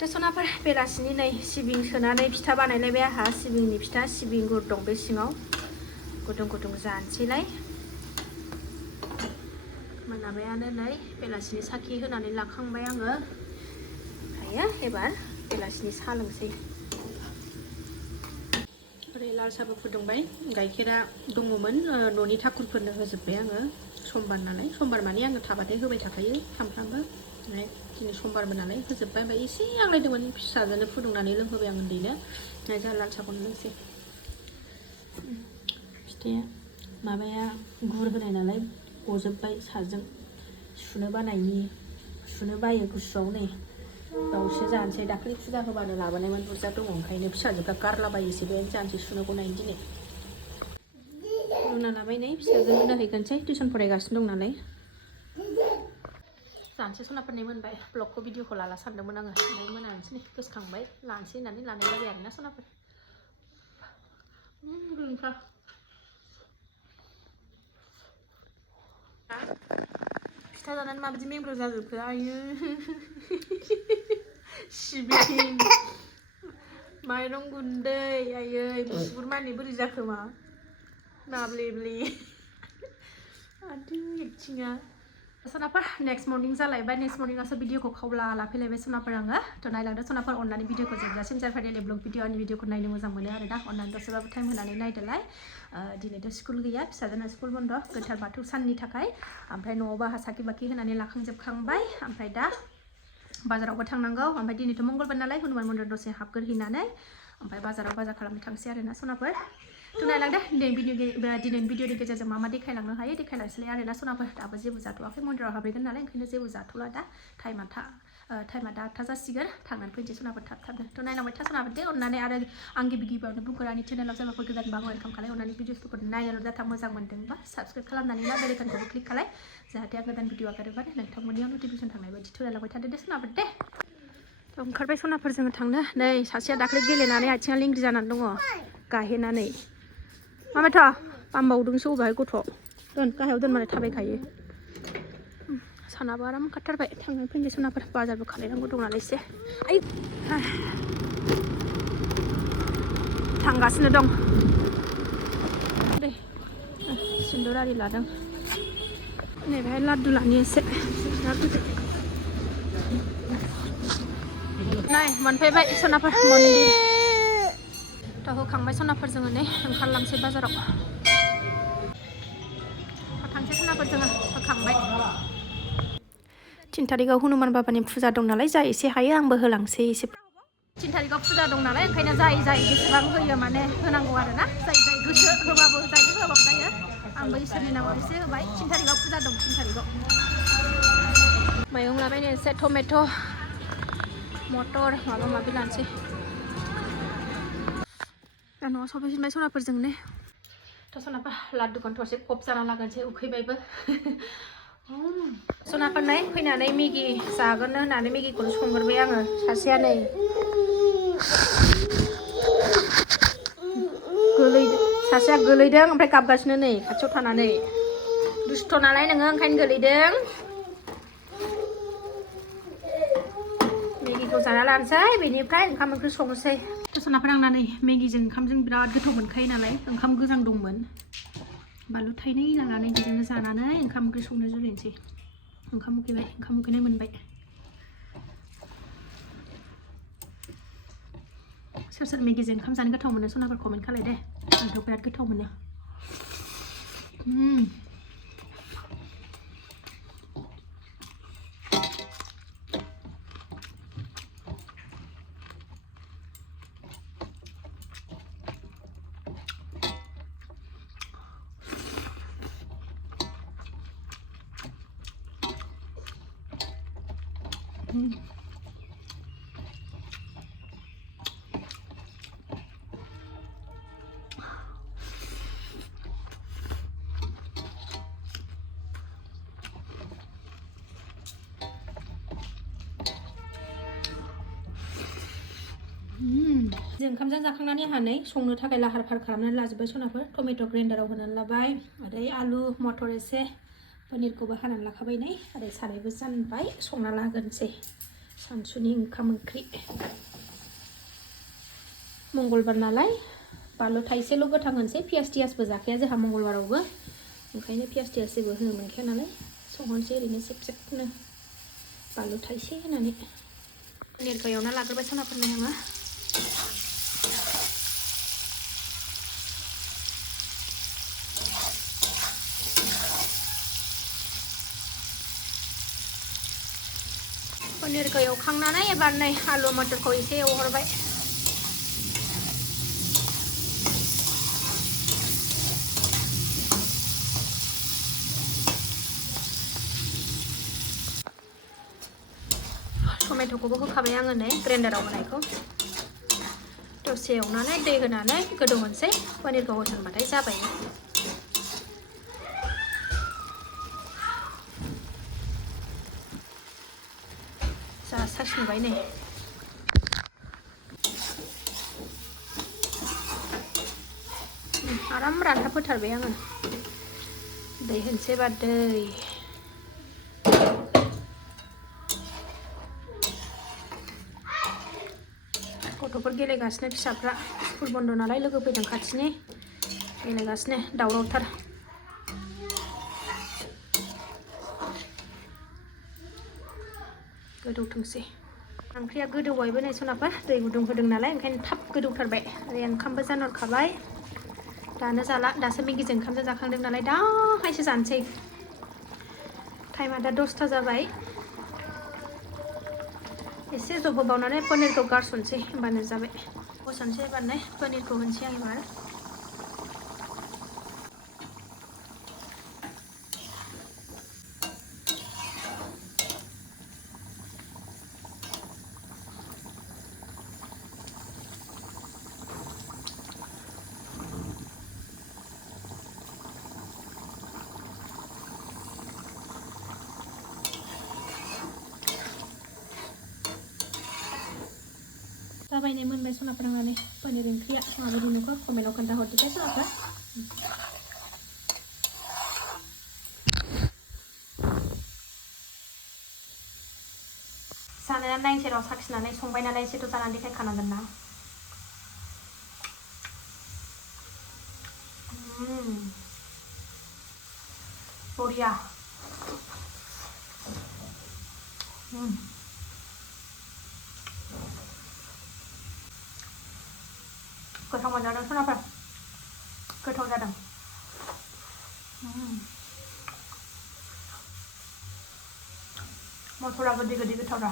दा सनाफोर बेलासिनि नै सिबिं सोनानै फिथा बानायलायबाय आंहा सिबिंनि फिथा सिबिं गुर दं बे सिङाव गुदुं गुदुं जानोसैलाय मोनाबायानो नै बेलासिनि साखि होनानै लाखांबाय आङो ओमफ्रायो एबार बेलासिनि साहा लोंसै ओरै लाल साहाबो फुदुंबाय गाइखेरा दङमोन न'नि ठाकुरफोरनो होजोब्बाय आङो समबार नालाय समबार माने आङो थाबाथाय होबाय थाखायो सामफ्रामबो ओमफ्राय दिनै समबारबो नालाय होजोब्बाय ओमफ्राय एसे आग्लायदोंमोन फिसाजोनो फुदुंनानै लोंहोबाय आं उन्दैनो ओमफ्राय जोंहा लाल साहाखौनो लोंसै फिथाया माबाया गुर होनाय नालाय गजोब्बाय साजों सुनो बायो गुसुआव नै बावसो जानोसै दाख्लै फुजा होबानो लाबोनायमोन बुरजा दङ ओंखायनो फिसाजोफ्रा गारलाबायोसै बेनो जानोसै सुनो गनायनि दिनै रुना लाबाय नै फिसाजों होहैगोनसै टिउसन फरायगासिनो दं नालाय जानोसै सनाफोरनि मोनबाय ब्लगखौ भिडिअखौ लाला सानदोंमोन आङो ओमफ्राय मोनानोसै गोसोखांबाय लानोसै होननानै लानाय जाबाय आरोना सनाफोर फिथा जानानै माबायदि मेंग्रो जाजोबखो आयो सिबिं माइरं गुन्दै आयै मुसुगुर मानि बोरै जाखो मा नाब्लेब्ले आदि एक्टिङा सनाफोर नेक्स्ट मर्निं जालायबाय नेक्स्ट मर्निंआवसो भिडिअखौ खावला लाफैलायबाय सनाफोर आङो थ' नायलांदो सनाफोर अननानै भिडिअखौ जोबजासिम जाय फाइनेलि ब्लग भिडिअ आंनि भिडिअखौ नायनो मोजां मोनो आरो दा अननानै दसेबाबो टाइम होनानै नायदोलाय दिनैथ' स्कुल गैया फिसाजोना स्कुल बन्द गोथार बाथौ साननि थाखाय ओमफ्राय न'आवबो आंहा साखि बाखि होनानै लाखांजोबखांबाय ओमफ्राय दा बाजारावबो थांनांगौ ओमफ्राय दिनैथ' मंगलबार नालाय हनुमान मन्दिर दसे हाबग्रोहैनानै ओमफ्राय बाजाराव बाजार खालामनो थांसै आरोना सनाफोर थ' नायलांदो दिनैनि भिडिअनि गेजेरजों मा देखायलांनो हायो देखायलांसैलाय आरोना सनाफोर दाबो जेबो जाथ'वाखै मन्दिराव हाबहैगोन नालाय ओंखायनो जेबो जाथ'ला दा टाइमा दा 8था जासिगोन थांनानै फैनोसै सनाफोर थाब-थाबनो थ' नायलांबाय था सनाफोर दे अननानै आरो आं गिबियावनो बुंगोन आंनि चेनेलाव सोरबाफोर गोदान बा वेलकाम खालाय अननानै भिडिअसफोरखौ नायनो डाटा मोजां मोन्दोंबा साबस्क्राइब खालामनानै ला बेल आइकनखौबो क्लिक खालाय जाहाथे आं गोदान भिडिअ आगारोबानो नोंथांमोननियाव नटिफिकेसन थांनाय बायदि थुलायलांबाय थादो दे सनाफोर दे ओंखारबाय सनाफोर जोङो थांनो नै सासेया दाख्लै गेलेनानै आथिङा लिंग्रि जानानै दङ गाहेनानै मामाथ' बामबावदोंसो अबाहाय गथ' दोन गाहायाव दोनबानो थाबायखायो सानाबो आराम ओंखारथारबाय थांनानै फैनोसै सनाफोर बाजारबो खालायनांगौ दं नालाय एसे आइ थांगासिनो दं दे सिन्दुर आरि लादों नैबेहाय लादु लानि एसे नाय मोनफैबाय सनाफोर मन्दिर थ' होखांबाय सनाफोर जोङो नै ओंखारलांसै बाजाराव थांसै सनाफोर जोङो होखांबाय 3 थारिखआव हनुमान बाबानि फुजा दं नालाय जा एसे हायो आंबो होलांसै एसे 3 थारिखआव फुजा दं नालाय ओंखायनो जाय बेसेबां होयो माने होनांगौ आरोना जाय गोसो होबाबो जायो होबाबो जायो आंबो इसोरनि नामाव एसे होबाय 3 थारिखआव फुजा दं 3 थारिखआव मैगं लाबायनो एसे टमेट' मटर माबा माबि लानोसै दा न'आव सफैफिनबाय सनाफोरजों ने थ' सनाफोर लादुखौनो थरसे पप जाना लागोनसै उखैबायबो सनाफोर नै फैनानै मेगि जागोन होननानै मेगिखौनो संग्रोबाय आङो सासेया नै सासेया गोलैदों ओमफ्राय गाबगासिनो नै खाथियाव थानानै दुस्थ' नालाय नोङो ओंखायनो गोलैदों मेगिखौ जाना लानोसै बेनिफ्राय ओंखाम ओंख्रि संनोसै सनाफोर आंना नै मेगिजों ओंखामजों बिराद गोथाव मोनखायो नालाय ओंखाम गोजां दंमोन बानलु थाइनै लानानै बेजोंनो जानानै ओंखाम ओंख्रि संनो जुरिनोसै ओंखाम उखैनाय मोनबाय सोर मेगिजों ओंखाम जानो गोथाव मोनो सनाफोर कमेन्ट खालाय दे आंथ' बिराद गोथाव मोनो जों ओंखामजों जाखांनानै आंहा नै संनो थाखाय लाहार फाहार खालामनानै लाजोब्बाय सनाफोर टमेट' ग्राइन्डाराव होनानै लाबाय ओरै आलु मटर एसे पनिरखौबो हानानै लाखाबाय नै ओरै सारायबो जानबाय संना लागोनसै सानसुनि ओंखाम ओंख्रि मंगलबार नालाय बानलु थाइसेल' गोथां होनोसै पियास टियासबो जाखाया जोंहा मंगलबारावबो ओंखायनो पियास टियास जेबो होनो मोनखाया नालाय संहरनोसै ओरैनो जेब जेबनो बानलु थाइसे होनानै पनिरखौ एवना लाग्रोबाय सनाफोरनो आङो पनिरखौ एवखांनानै एबार नै आलु मटरखौ एसे एवहरबाय टमेट'खौबो होखाबाय आङो नै ग्राइन्डाराव होनायखौ दसे एवनानै दै होनानै गोदौहोनोसै पनिरखौ होसनबाथाय जाबाय जा सास नुबाय नै आराम रानहाब होथारबाय आङो दै होनोसै बा दै गथ'फोर गेलेगासिनो फिसाफ्रा स्कुल बन्द नालाय लोगो फैदों खाथिनि गेलेगासिनो दावरावथार गोदौथोंसै ओंख्रिया गोदौबायबो नै सनाफा दै गुदुं होदों नालाय ओंखायनो थाब गोदौथारबाय ओरै ओंखामबो जानहरखाबाय दानो जाला दासो मेगिजों ओंखामजों जाखांदों नालाय दाहायसो जानोसै टाइमा दा 10ता जाबाय एसे जबहोबावनानै पनिरखौ गारसनसै होमबानो जाबाय होसनसै एबार नै पनिरखौ होनसै आं एबार जाबाय नै मोनबाय सनाफोर आंना नै पनिर ओंख्रिया माबायदि नुखो कमेन्टआव खोन्थाहरदो सनाफ्रा जानाया नायनोसै र' साखिनानै संबाय नालाय एसेथ' जानानै देखायखानांगोन ना बरिया गोथाव मोनजादों सनाफोर गोथाव जादों मसला गोदै गोदै गोथाव दा